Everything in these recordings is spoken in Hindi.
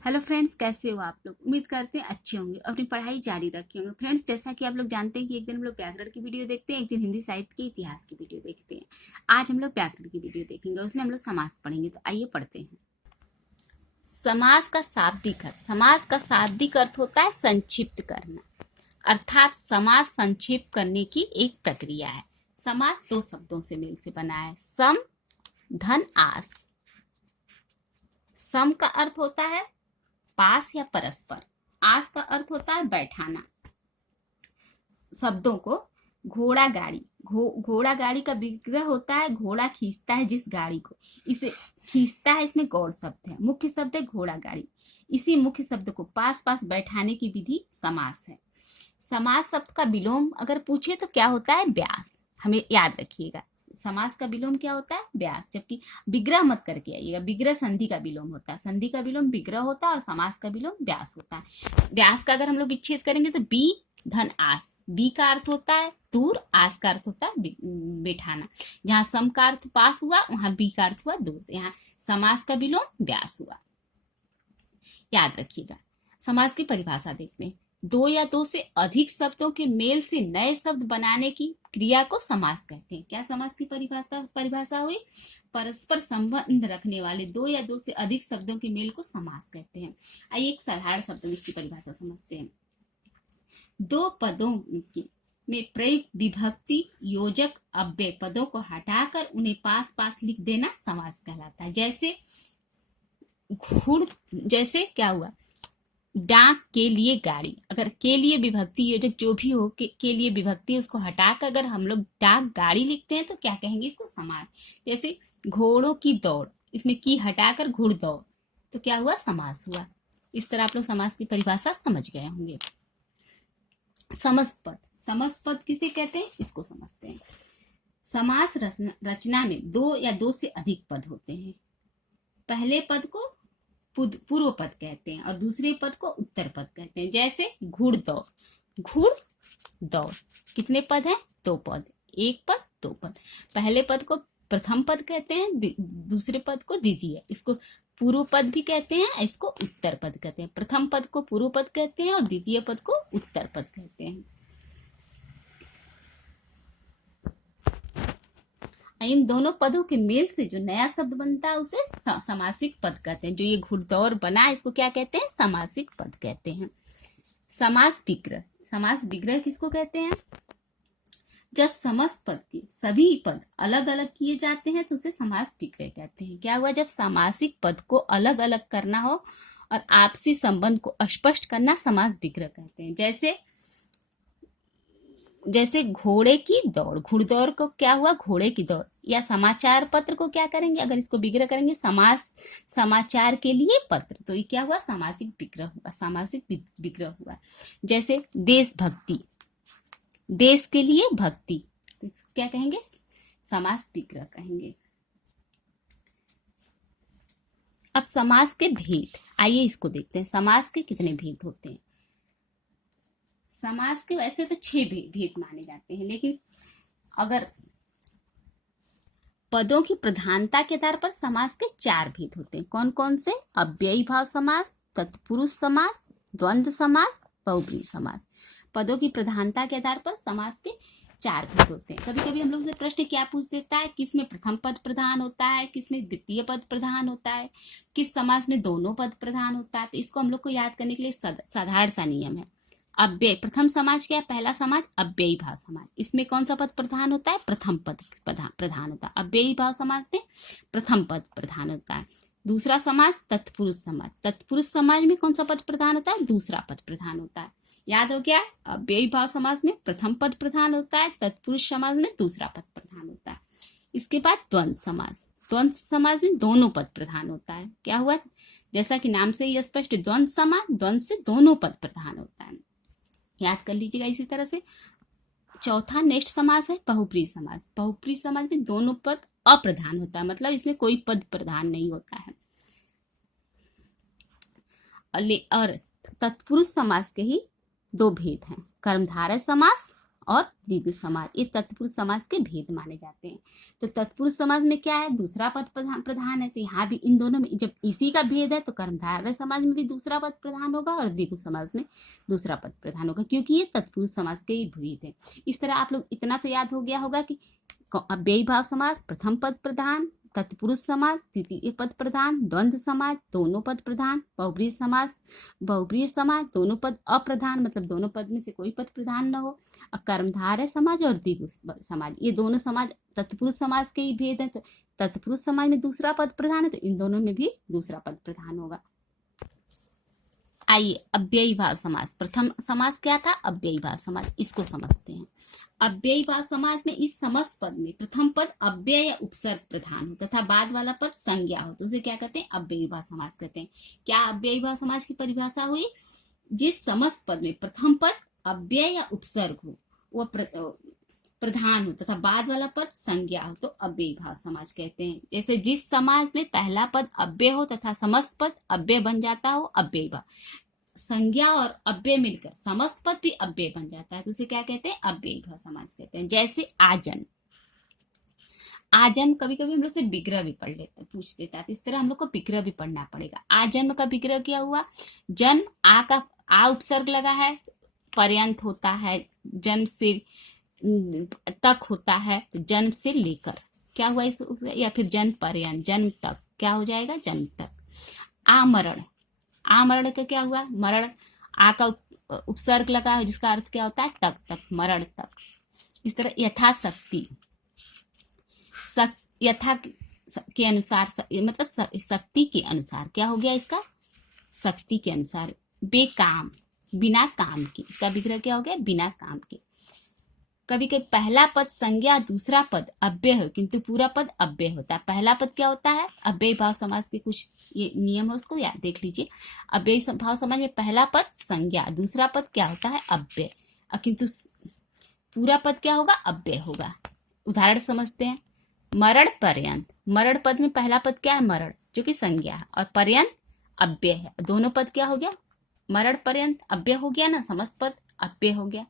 हेलो फ्रेंड्स, कैसे हो आप लोग। उम्मीद करते हैं अच्छे होंगे, अपनी पढ़ाई जारी रखे होंगे। फ्रेंड्स, जैसा कि आप लोग जानते हैं कि एक दिन हम लोग व्याकरण की वीडियो देखते हैं, एक दिन हिंदी साहित्य के इतिहास की वीडियो देखते हैं। आज हम लोग व्याकरण की वीडियो देखेंगे, उसमें हम लोग समास पढ़ेंगे। तो आइए पढ़ते हैं। समास का शाब्दिक अर्थ। समास का शाब्दिक अर्थ होता है संक्षिप्त करना, अर्थात समास संक्षिप्त करने की एक प्रक्रिया है। समास दो शब्दों से मेल से बना है, सम धन आस। सम का अर्थ होता है पास या परस्पर। आस का अर्थ होता है बैठाना। शब्दों को घोड़ा गाड़ी, घोड़ा गाड़ी का विग्रह होता है घोड़ा खींचता है जिस गाड़ी को, इसे खींचता है, इसमें गौड़ शब्द है। मुख्य शब्द है घोड़ा गाड़ी। इसी मुख्य शब्द को पास पास बैठाने की विधि समास है। समास शब्द का विलोम अगर पूछे तो क्या होता है, व्यास। हमें याद रखिएगा, समास का विलोम क्या होता है, व्यास। जबकि विग्रह मत करके आइएगा, विग्रह संधि का विलोम होता है, संधि का विलोम विग्रह होता है और समास का विलोम व्यास होता है। व्यास का अगर हम लोग विच्छेद करेंगे तो बी धन आस। बी का अर्थ होता है दूर, आस का अर्थ होता है बैठाना। जहां सम का अर्थ पास हुआ वहां बी का अर्थ हुआ दूर, यहाँ समास का विलोम व्यास हुआ। याद रखिएगा। समास की परिभाषा देखते हैं। दो या दो से अधिक शब्दों के मेल से नए शब्द बनाने की क्रिया को समास कहते हैं। क्या समास की परिभाषा हुई, परस्पर संबंध रखने वाले दो या दो से अधिक शब्दों के मेल को समास कहते हैं। आइए एक साधारण शब्द में इसकी परिभाषा समझते हैं। दो पदों में प्रयुक्त विभक्ति योजक अव्यय पदों को हटाकर उन्हें पास पास लिख देना समास कहलाता है। जैसे क्या हुआ, डाक के लिए गाड़ी। अगर के लिए विभक्ति योजक जो भी हो, के लिए विभक्ति उसको हटाकर अगर हम लोग डाक गाड़ी लिखते हैं तो क्या कहेंगे, इसको समास। जैसे घोड़ों की दौड़, इसमें की हटाकर घुड़दौड़, तो क्या हुआ, समास हुआ। इस तरह आप लोग समास की परिभाषा समझ गए होंगे। समस्त पद। समस्त पद किसे कहते हैं, इसको समझते हैं। समास रचना में दो या दो से अधिक पद होते हैं। पहले पद को पूर्व पद कहते हैं और दूसरे पद को उत्तर पद कहते हैं। जैसे घुड़दौड़, घुड़ दौड़, कितने पद हैं, दो पद, एक पद दो पद। पहले पद को प्रथम पद कहते हैं, दूसरे पद को द्वितीय। इसको पूर्व पद भी कहते हैं, इसको उत्तर पद कहते हैं। प्रथम पद को पूर्व पद कहते हैं और द्वितीय पद को उत्तर पद कहते हैं। इन दोनों पदों के मेल से जो नया शब्द बनता है उसे समासिक पद कहते हैं। जो ये घुड़दौड़ बना इसको क्या कहते हैं, समासिक पद कहते हैं। समास विग्रह। समास विग्रह किसको कहते हैं, जब समस्त पद के सभी पद अलग अलग किए जाते हैं तो उसे समास विग्रह कहते हैं। क्या हुआ, जब सामासिक पद को अलग अलग करना हो और आपसी संबंध को स्पष्ट करना समास विग्रह कहते हैं। जैसे घोड़े की दौड़, घुड़दौड़ को क्या हुआ, घोड़े की दौड़। या समाचार पत्र को क्या करेंगे, अगर इसको विग्रह करेंगे, समाचार के लिए पत्र, तो ये क्या हुआ, सामासिक विग्रह हुआ, सामासिक विग्रह हुआ। जैसे देशभक्ति, देश के लिए भक्ति, तो क्या कहेंगे, समास विग्रह कहेंगे। अब समास के भेद, आइए इसको देखते हैं। समास के कितने भेद होते हैं। समास के वैसे तो 6 भेद माने जाते हैं, लेकिन अगर पदों की प्रधानता के आधार पर समास के 4 भेद होते हैं। कौन कौन से, अव्ययी भाव समास, तत्पुरुष समास, द्वंद्व समास, बहुब्रीहि समास। पदों की प्रधानता के आधार पर समास के 4 भेद होते हैं। कभी कभी हम लोग से प्रश्न क्या पूछ देता है, किसमें प्रथम पद प्रधान होता है, किसमें द्वितीय पद प्रधान होता है, किस समास में दोनों पद प्रधान होता है। तो इसको हम लोग को याद करने के लिए साधारण सा नियम है। अव्यय, प्रथम समाज क्या है, पहला समाज अव्ययी भाव समाज। इसमें कौन सा पद प्रधान होता है, प्रथम पद प्रधान होता है। अव्ययी भाव समाज में प्रथम पद प्रधान होता है। दूसरा समाज तत्पुरुष समाज, तत्पुरुष समाज में कौन सा पद प्रधान होता है, दूसरा पद प्रधान होता है। याद हो गया, अव्ययी भाव समाज में प्रथम पद प्रधान होता है, तत्पुरुष समाज में दूसरा पद प्रधान होता है। इसके बाद द्वंद्व समाज, द्वंद्व समाज में दोनों पद प्रधान होता है। क्या हुआ, जैसा कि नाम से ही स्पष्ट, द्वंद्व समाज, द्वंद्व से दोनों पद प्रधान होता है। याद कर लीजिएगा। इसी तरह से चौथा नेक्स्ट समास है बहुब्रीहि समास। बहुब्रीहि समास में दोनों पद अप्रधान होता है, मतलब इसमें कोई पद प्रधान नहीं होता है। और तत्पुरुष समास के ही 2 भेद हैं, कर्मधारय समास और द्विगु समाज, ये तत्पुरुष समाज के भेद माने जाते हैं। तो तत्पुरुष समाज में क्या है, दूसरा पद प्रधान है, तो यहाँ भी इन दोनों में जब इसी का भेद है तो कर्मधारय समाज में भी दूसरा पद प्रधान होगा और द्विगु समाज में दूसरा पद प्रधान होगा, क्योंकि ये तत्पुरुष समाज के भेद है। इस तरह आप लोग इतना तो याद हो गया होगा कि अव्ययी भाव समाज प्रथम पद प्रधान, तत्पुरुष समाज तृतीय पद प्रधान, द्वंद्व समाज दोनों पद प्रधान, बहुब्रीहि समाज दोनों पद अप्रधान, मतलब दोनों पद में से कोई पद प्रधान न हो, और कर्मधारय समाज और द्विगु समाज, ये दोनों समाज तत्पुरुष समाज के ही भेद है। तो तत्पुरुष समाज में दूसरा पद प्रधान है, तो इन दोनों में भी दूसरा पद प्रधान होगा। आइए अव्ययी भाव समाज, प्रथम समाज क्या था, अव्ययी भाव समाज, इसको समझते हैं। अव्ययी भाव समाज में इस समस्त पद में प्रथम पद अव्यय या उपसर्ग प्रधान हो तथा बाद वाला पद संज्ञा हो तो उसे क्या कहते हैं, अव्ययी भाव समाज कहते हैं। क्या अव्ययी भाव समाज की परिभाषा हुई, जिस समस्त पद में प्रथम पद अव्यय या उपसर्ग हो वह प्रधान हो तथा बाद वाला पद संज्ञा हो तो अव्ययी भाव समाज कहते हैं। जैसे जिस समाज में पहला पद अव्यय हो तथा समस्त पद अव्यय बन जाता हो, अव्ययी भाव, संज्ञा और अव्यय मिलकर समस्त पद भी अव्यय बन जाता है तो उसे क्या कहते हैं, अव्ययी भाव समाज कहते हैं। जैसे आजन, आजन्म कभी कभी हम लोग से विग्रह भी पढ़ लेते, पूछ देता है, तो इस तरह हम लोग को विग्रह भी पढ़ना पड़ेगा। आजन्म का विग्रह क्या हुआ, जन्म आ का आ उपसर्ग लगा है, पर्यंत होता है, जन्म से तक होता है, तो जन्म से लेकर क्या हुआ इस, या फिर जन्म पर्यंत, जन्म तक क्या हो जाएगा, जन्म तक। आमरण, आमरण का क्या हुआ, मरण, आ का उपसर्ग लगा है जिसका अर्थ क्या होता है, तक तक, मरण तक। इस तरह यथाशक्ति, यथा के अनुसार, मतलब शक्ति के अनुसार क्या हो गया इसका, शक्ति के अनुसार। बेकाम, बिना काम के, इसका विग्रह क्या हो गया, बिना काम के। कभी कभी पहला पद संज्ञा दूसरा पद अव्यय हो किंतु पूरा पद अव्यय होता है। पहला पद क्या होता है, अव्ययी भाव समाज के कुछ ये नियम है उसको याद देख लीजिए। अव्ययी भाव समाज में पहला पद संज्ञा, दूसरा पद क्या होता है, अव्यय, किंतु पूरा पद क्या होगा, अव्यय होगा। उदाहरण समझते हैं, मरण पर्यंत, मरण पद में पहला पद क्या है, मरण जो कि संज्ञा है, और पर्यंत अव्यय है, दोनों पद क्या हो गया, मरण पर्यंत अव्यय हो गया ना, समस्त पद अव्यय हो गया।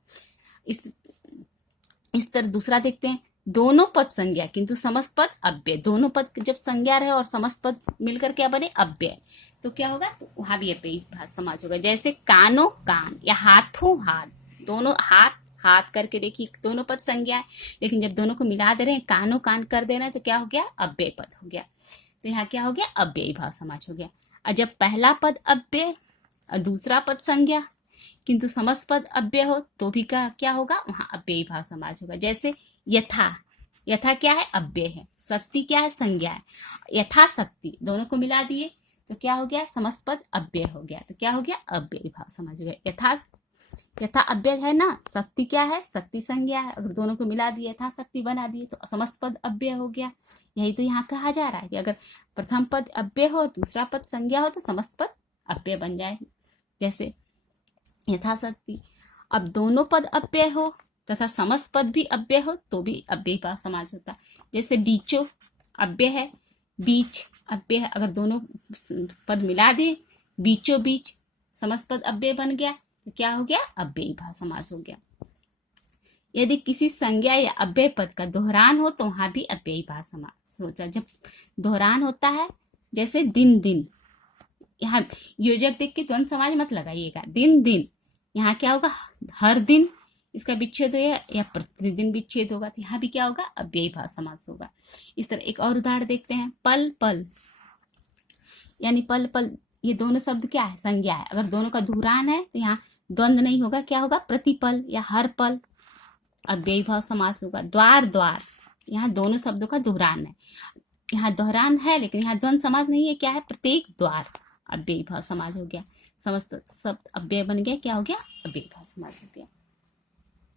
इस तरह दूसरा देखते हैं, दोनों पद संज्ञा किंतु समस्त पद अव्यय, दोनों पद जब संज्ञा रहे और समस्त पद मिलकर क्या बने, अव्यय, तो क्या होगा, तो वहां भी अव्ययी भाव समाज होगा। जैसे कानो कान या हाथों हाथ, दोनों हाथ हाथ करके देखिए, दोनों पद संज्ञा है, लेकिन जब दोनों को मिला दे रहे हैं, कानो कान कर दे रहे हैं, तो क्या हो गया, अव्यय पद हो गया। तो यहाँ क्या हो गया, अव्ययी भाव समाज हो गया। और जब पहला पद अव्यय और दूसरा पद संज्ञा किंतु समस्त पद अव्यय हो तो भी क्या होगा, वहां अव्ययी भाव समाज होगा। जैसे यथा, यथा क्या है, अव्यय है, शक्ति क्या है, संज्ञा है, यथा शक्ति, दोनों को मिला दिए तो क्या हो गया, समस्त पद अव्यय हो गया, तो क्या हो गया, अव्ययी भाव समाज हो गया। यथा अव्यय है ना, शक्ति क्या है, शक्ति संज्ञा है, अगर दोनों को मिला दिए यथा शक्ति बना दिए तो समस्त पद अव्यय हो गया। यही तो यहाँ कहा जा रहा है कि अगर प्रथम पद अव्यय हो दूसरा पद संज्ञा हो तो समस्त पद अव्यय बन जाए। जैसे यथाशक्ति, अब दोनों पद अव्यय हो तथा समस्त पद भी अव्यय हो तो भी अव्ययी भाव समाज होता है। जैसे बीचो अव्यय है, बीच अव्यय है, अगर दोनों पद मिला दे, बीचों बीच, समस्त पद अव्यय बन गया तो क्या हो गया, अव्ययी भाव समाज हो गया। यदि किसी संज्ञा या अव्यय पद का दोहरान हो तो वहां भी अव्ययी भाव समाज सोचा। जब दोहरान होता है, जैसे दिन दिन, यहाँ योजक देख के द्वंद्व समाज मत लगाइएगा, दिन दिन, यहाँ क्या होगा, हर दिन इसका विच्छेद हो या प्रतिदिन विच्छेद होगा, तो यहाँ भी क्या होगा, अव्ययी भाव समास होगा। इस तरह एक और उदाहरण देखते हैं, पल पल, यानी पल पल, ये दोनों शब्द क्या है, संज्ञा है, अगर दोनों का दोहरान है तो यहाँ द्वंद्व नहीं होगा, क्या होगा, प्रतिपल या हर पल, अव्ययी भाव समास होगा। द्वार द्वार, यहाँ दोनों शब्दों का दोहरान है, यहाँ दोहरान है लेकिन यहाँ द्वंद्व समास नहीं है, क्या है, प्रत्येक द्वार, अव्ययी भाव समास हो गया। समस्त शब्द अव्यय बन गया, क्या हो गया, अव्ययी भाव समास हो गया।